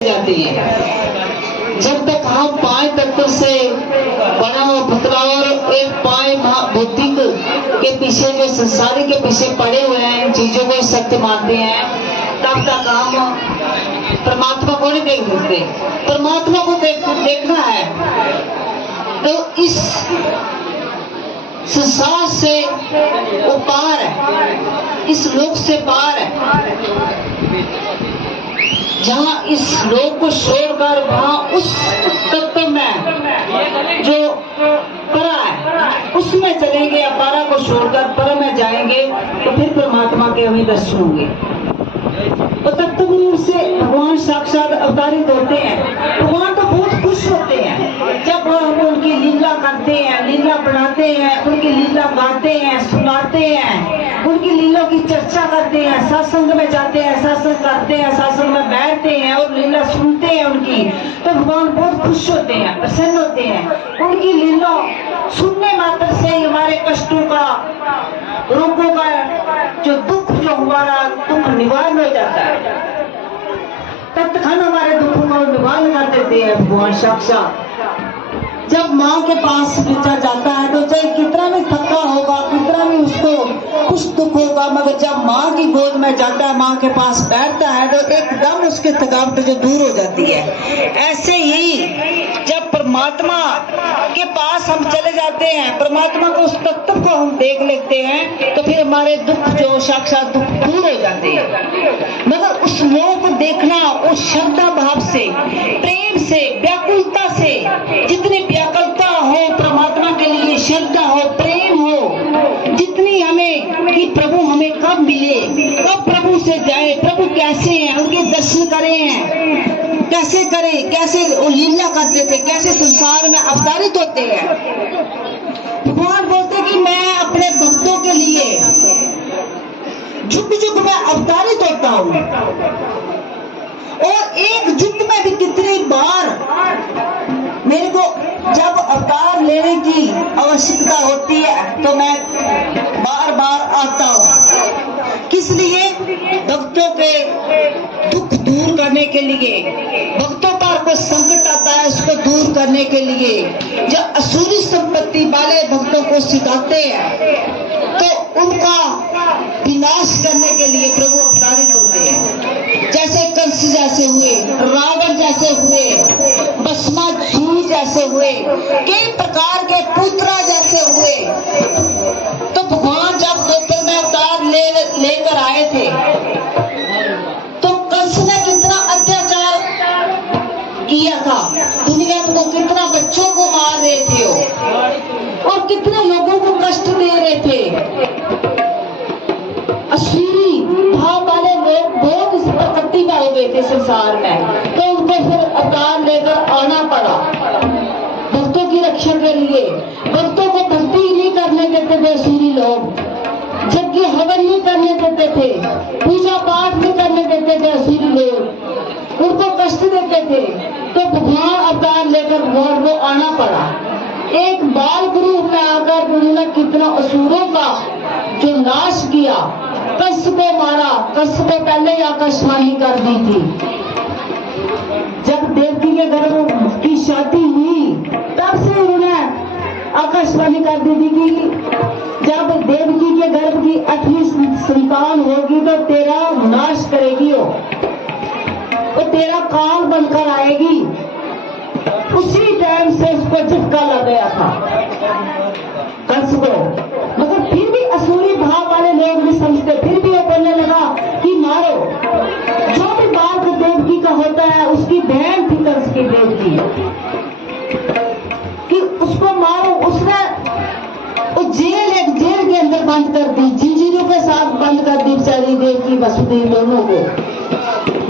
जाती है। जब तक हम 5 तत्व से बना हुआ पुतला और एक 5 भौतिक के पीछे जो संसार के पीछे पड़े हुए हैं, इन चीजों को सत्य मानते हैं, तब तक हम परमात्मा को नहीं देख सकते। परमात्मा को देखना है तो इस संसार से वो पार है, इस लोक से पार है। जहाँ इस लोक को छोड़कर वहाँ उस तत्व में जो परा है उसमें चलेंगे, अपारा को छोड़कर पर में जाएंगे तो फिर परमात्मा के हमें दर्शन होंगे। तो तत्व रूप से भगवान साक्षात अवतारित होते हैं। भगवान तो बहुत खुश होते हैं जब हम उनकी लीला करते हैं, लीला बनाते हैं, उनकी लीला गाते हैं, सुनाते हैं, उनकी लीला की चर्चा करते हैं, सत्संग में जाते हैं, सत्संग करते हैं, सत्संग में बैठते हैं और लीला सुनते हैं उनकी, तो भगवान बहुत खुश होते हैं, प्रसन्न होते हैं। उनकी लीला सुनने मात्र से हमारे कष्टों का, रोगों का, जो दुख, जो हमारा दुख निवारण हो जाता है, तत्क्षण हमारे दुखों का निवारण कर देते हैं भगवान साक्षात। जब माँ के पास बच्चा जाता है तो चाहे कितना भी थका होगा, कितना भी उसको कुछ दुख होगा, मगर जब माँ की गोद में जाता है, माँ के पास बैठता है तो एकदम उसकी थकावट जो दूर हो जाती है। ऐसे ही जब परमात्मा के पास हम चले जाते हैं, परमात्मा को, उस तत्व को हम देख लेते हैं तो फिर हमारे दुख जो साक्षात दुख दूर हो जाते हैं। मगर उस लोक को देखना, उस श्रद्धा भाव से, प्रेम से, व्याकुलता से, जितनी व्याकुलता हो परमात्मा के लिए, श्रद्धा हो, प्रेम हो, जितनी हमें कि प्रभु हमें कब मिले, कब प्रभु से जाए, प्रभु कैसे हैं, उनके दर्शन करें, कैसे करें, कैसे वो लीला करते थे, कैसे संसार में अवतारित होते हैं। भगवान बोलते कि मैं अपने भक्तों के लिए युग युग में अवतारित होता हूँ, और एक युग में भी कितनी बार मेरे को जब अवतार लेने की आवश्यकता होती है तो मैं बार बार आता हूँ। किस लिए? भक्तों के दुख दूर करने के लिए, भक्तों पर कोई संकट आता है उसको दूर करने के लिए। जब असुरी संपत्ति वाले भक्तों को सिखाते हैं तो उनका विनाश करने के लिए प्रभु अवतारित होते हैं। जैसे कंस जैसे हुए, रावण जैसे हुए, भस्मासुर जैसे हुए, कई प्रकार के पुत्रा जैसे हुए। तो भगवान जब दोपहर में अवतार लेकर आए थे तो कंस ने कितना अत्याचार किया था, दुनिया को कितना बच्चों को मार रहे थे और कितने लोगों को कष्ट दे रहे थे। असुरी भाव वाले लोग बहुत इस पर कट्टिबा हो गए थे संसार में, तो उनको फिर अवतार लेकर आना पड़ा भक्तों की रक्षा के लिए। भक्तों को भक्ति नहीं करने देते थे असुरी लोग, यज्ञ हवन नहीं करने देते थे, पूजा पाठ नहीं करने देते थे असुरी लोग, उनको कष्ट देते थे। तो भगवान अवतार लेकर भगवान को आना पड़ा। एक बाल रूप में आकर उन्होंने कितना असुरों का जो नाश किया, कंस को मारा। कंस को पहले ही आकाशवाणी कर दी थी। जब देवकी के गर्भ की शादी हुई तब से उन्होंने आकाशवाणी कर दी थी कि जब देवकी के गर्भ की 8वीं संतान होगी तो तेरा नाश करेगी वो तेरा काल बनकर आएगी। उसी टाइम से उसको झटका लग गया था कंस को, मगर फिर भी असुरी भाव वाले लोग नहीं समझते, फिर भी वो बोलने लगा कि मारो। जो भी बाल देवकी का होता है, उसकी बहन थी कंस की देवकी, कि उसको मारो। उसने वो एक जेल के अंदर बंद कर दी, जंजीरों के साथ बंद कर दी बेचारी देवकी वसुदेव दोनों को।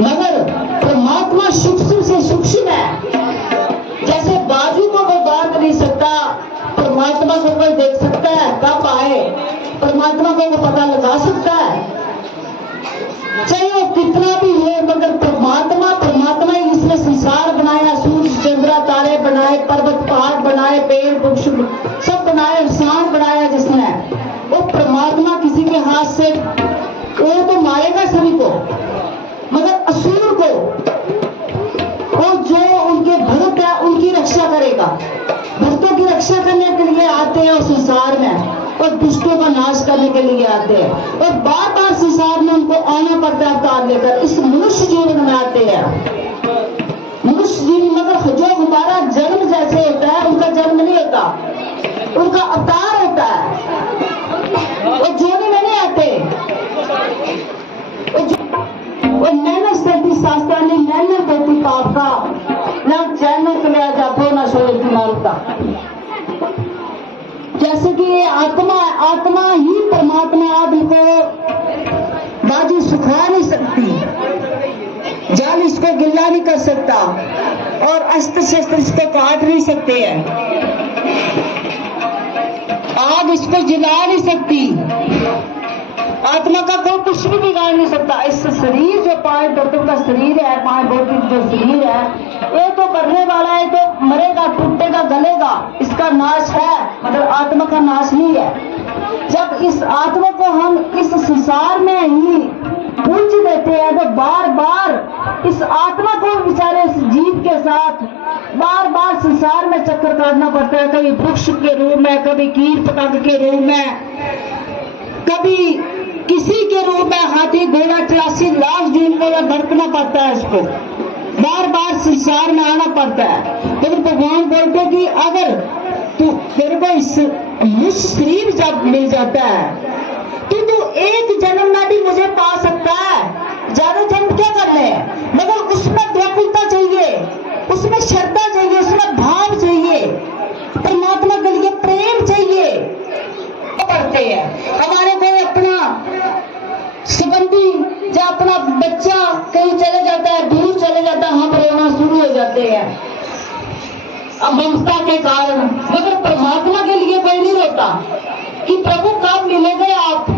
मगर परमात्मा सूक्ष्म से सूक्ष्म है, जैसे बाजू को कोई बांध नहीं सकता, परमात्मा को कोई देख सकता है, कब आए परमात्मा को पता लगा सकता है, चाहे वो कितना भी हो। मगर परमात्मा ही इसने संसार बनाया, सूर्य चंद्रा तारे बनाए, पर्वत पहाड़ बनाए, पेड़ वृक्ष सब बनाए, इंसान बनाया जिसने। वो परमात्मा किसी के हाथ से वो तो मारेगा सभी को, मगर असुर को हैं उस संसार में और दुष्टों का नाश करने के लिए आते हैं, और बार बार संसार में उनको आना पड़ता है अवतार लेकर। इस मनुष्य जीवन में आते हैं, मनुष्य जीवन मगर जो हमारा जन्म जैसे होता है उनका जन्म नहीं होता, उनका अवतार होता है। और जोने में नहीं आते, और मेहनत करती शास्त्रानी मेहनत करती पाप का न चैनल कलिया जातो न शोरती मारता। जैसे कि ये आत्मा ही परमात्मा आदमी को बाजू सुखा नहीं सकती, जल इसको गिल्ला नहीं कर सकता, और अस्त्र शस्त्र इसको काट नहीं सकते हैं, आग इसको जला नहीं सकती, आत्मा का कोई कुछ भी बिगाड़ नहीं सकता। इस शरीर जो 5 तत्व का शरीर है, 5 भौतिक जो शरीर है, ये तो करने वाला है, तो मरेगा, टूटेगा, गलेगा, इसका नाश है, मगर आत्मा का नाश नहीं है। जब इस आत्मा को हम इस संसार में ही पूछ देते हैं तो बार बार इस आत्मा को बेचारे इस जीव के साथ बार बार संसार में चक्कर काटना पड़ता है, कभी वृक्ष के रूप में, कभी कीट पतंग के रूप में, कभी किसी के रूप में, हाथी घोड़ा 83 लाख जीवों में भटकना पड़ता है, इसको बार बार संसार में आना पड़ता है। लेकिन भगवान बोलते कि अगर तू तेरे को इस मनुष्य शरीर जब मिल जाता है तो तू एक जन्म में भी मुझे पा सकता है, ज्यादा जन्म क्या करने हैं, मगर उसमें व्याकुलता चाहिए, उसमें श्रद्धा चाहिए, उसमें भाव चाहिए, परमात्मा के लिए प्रेम चाहिए। पढ़ते हैं हमारे कोई अपना संबंधी या अपना बच्चा कहीं चले जाता है, दूर चले जाता है, हम रोना शुरू हो जाते हैं ममता के कारण, मगर परमात्मा के लिए कोई नहीं रोता कि प्रभु कब मिलेंगे आप।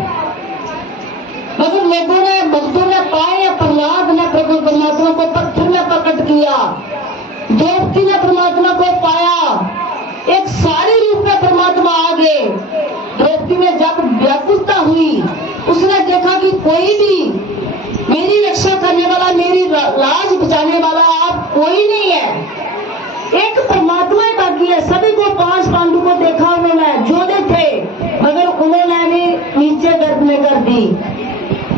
मगर लोगों ने, भक्तों ने पाए, प्रहलाद ने प्रभु परमात्मा को पत्थर में प्रकट किया, द्रौपदी ने परमात्मा को पाया, एक साड़ी रूप में परमात्मा आ गए। द्रौपदी में जब व्याकुलता हुई, उसने देखा कि कोई भी मेरी रक्षा करने वाला, मेरी लाज बचाने वाला आप कोई नहीं है, एक परमात्मा ही बाकी है। सभी को 5 पांडु को देखा उन्होंने, जोड़े थे, मगर उन्होंने भी नीचे गर्दन कर दी।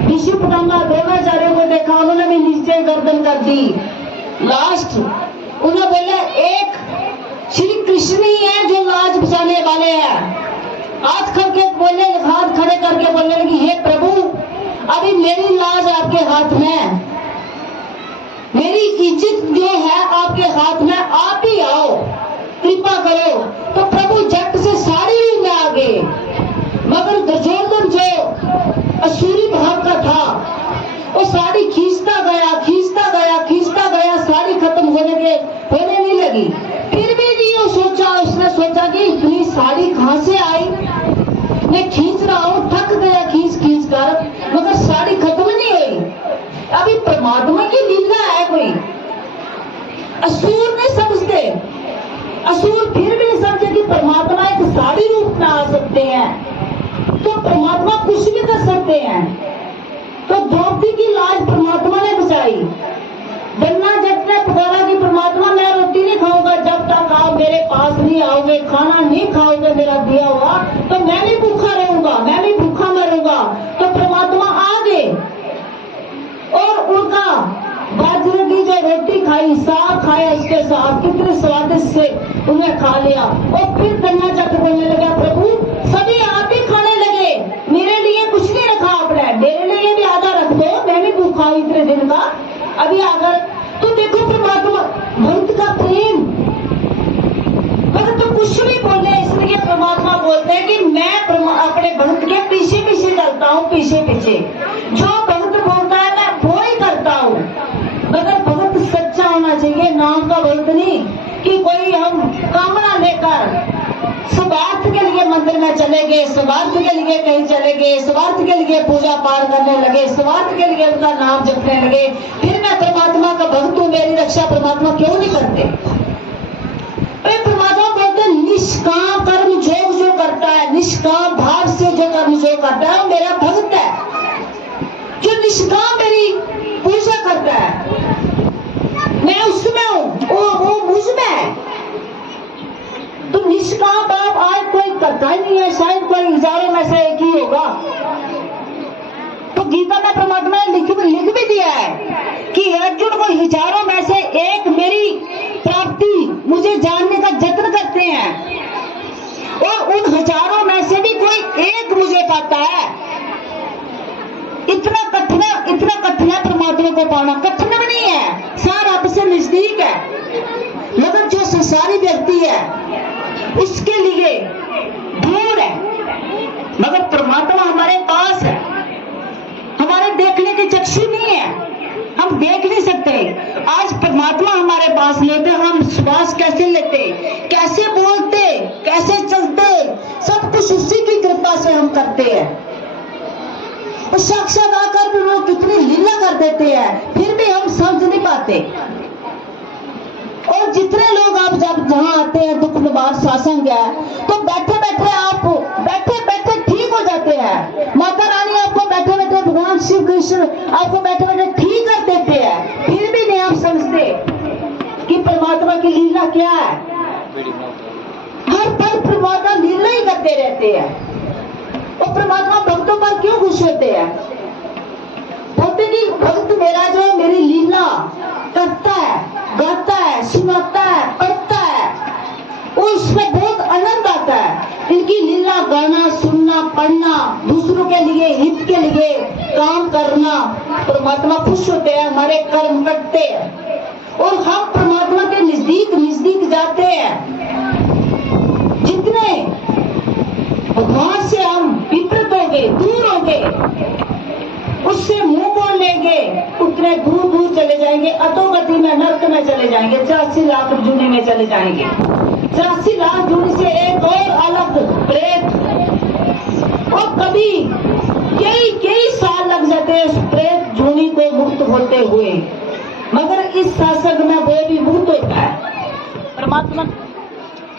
ऋषि पितामह द्रोणाचार्य को देखा, उन्होंने भी नीचे गर्दन कर दी। लास्ट उन्होंने बोला एक श्री कृष्ण ही है जो लाज बचाने वाले हैं। हाथ करके बोले, हाथ खड़े करके बोलने लगी, हे प्रभु अभी मेरी लाज आपके हाथ में, मेरी इज्जत जो है आपके हाथ में, आप ही आओ, कृपा करो। तो प्रभु झट से साड़ी में आ गए, मगर दुर्योधन जो असुरी भाव का था, वो साड़ी खींचता गया, खींचता गया, खींचता गया, साड़ी खत्म होने नहीं लगी। फिर भी नहीं उसने सोचा कि इतनी साड़ी कहां से आई, मैं खींच रहा हूं, थक गया खींच खींच कर, मगर साड़ी खत्म नहीं हुई। अभी परमात्मा की लीला है कोई, असुर नहीं समझते, असुर फिर भी नहीं समझे कि परमात्मा एक साड़ी रूप में आ सकते हैं, तो परमात्मा कुछ भी कर सकते हैं। तो द्रौपदी की लाज परमात्मा ने बचाई। बन्ना जट ने पुकारा कि परमात्मा मैं रोटी नहीं खाऊंगा जब तक आप मेरे पास नहीं आओगे, खाना नहीं खाओगे मेरा दिया हुआ, तो मैं भी भूखा रहूंगा, मैं भी भूखा मरूंगा। तो परमात्मा आ गए और उनका बाजरे की जो रोटी खाई, साग खाया, उसके साथ कितने स्वादिष्ट से उन्हें खा लिया। और फिर गन्ना जट बोलने लगा, प्रभु सभी आप ही खाने लगे, मेरे लिए कुछ नहीं रखा आपने, मेरे लिए भी आधा रख दो, मैं भी भूखा हूं इतने दिन का, अभी अगर तो देखो परमात्मा भक्त का प्रेम, मगर तो कुछ भी बोले, इसलिए परमात्मा बोलते हैं कि मैं अपने भक्त के पीछे पीछे चलता हूँ, पीछे पीछे जो भक्त बोलता है मैं वो ही करता हूँ। मगर भक्त सच्चा होना चाहिए, नाम का भक्त नहीं कि कोई हम कामना लेकर स्वार्थ के लिए मंदिर में चले गए, स्वार्थ के लिए कहीं चले गए, स्वार्थ के लिए पूजा पाठ करने लगे, स्वार्थ के लिए उनका नाम जपने लगे, फिर मैं परमात्मा का भक्त हूँ, मेरी रक्षा परमात्मा क्यों नहीं करते। परमात्मा बोलते निष्काम कर्म जो करता है, निष्काम भाव से जो कर्म जो करता है वो मेरा भक्त है। जो निष्काम मेरी पूजा करता है, मैं उसमें हूँ, वो मुझ में है। तो निष्काम भाव आज कोई करता गीता में परमात्मा ने लिख भी दिया है कि अर्जुन को हजारों में से एक मेरी प्राप्ति मुझे जानने का जत्न करते हैं, और उन हजारों में से भी कोई एक मुझे पाता है। इतना कठिन है परमात्मा को पाना, कठिन भी नहीं है, सार आपसे नजदीक है। मगर जो संसारी व्यक्ति है उसके लिए दूर है, मगर परमात्मा हमारे पास है। हमारे देखने की चक्षु नहीं है, हम देख नहीं सकते। आज परमात्मा हमारे पास लेते, हम श्वास कैसे लेते, कैसे बोलते, कैसे चलते, सब कुछ उसी की कृपा से हम करते हैं। और साक्षात आकर भी वो कितनी लीला कर देते हैं, फिर भी हम समझ नहीं पाते। और जितने लोग आप जब जहां आते हैं दुख निवार सत्संग है, तो बैठे बैठे ठीक हो जाते हैं। माता रानी आपको बैठे बैठे, भगवान शिव कृष्ण आपको बैठे बैठे ठीक कर देते हैं, फिर भी नहीं आप समझते कि परमात्मा की लीला क्या है। हर पल परमात्मा लीला ही करते रहते हैं। और परमात्मा भक्तों पर क्यों खुश होते हैं? बोलते कि भक्त मेरा जो है मेरी लीला करता है, गाता है, सुनाता है, पढ़ता है, उसमें बहुत आनंद आता है। इनकी लीला गाना, सुनना, पढ़ना, दूसरों के लिए, हित के लिए काम करना, परमात्मा खुश होते हैं, हमारे कर्म कटते हैं और हम परमात्मा के नजदीक जाते हैं। जितने भगवान से हम विपरीत होंगे, दूर होंगे, उससे मुंह मोड़ लेंगे, उतने दूर चले जाएंगे, अधोगति में, नरक में चले जाएंगे, 84 लाख जूनी में चले जाएंगे। 84 लाख जूनी से एक और अलग प्रेत, और कभी कई साल लग जाते हैं उस प्रेत जूनी को मुक्त होते हुए, मगर इस शासक में वो भी मुक्त होता है। परमात्मा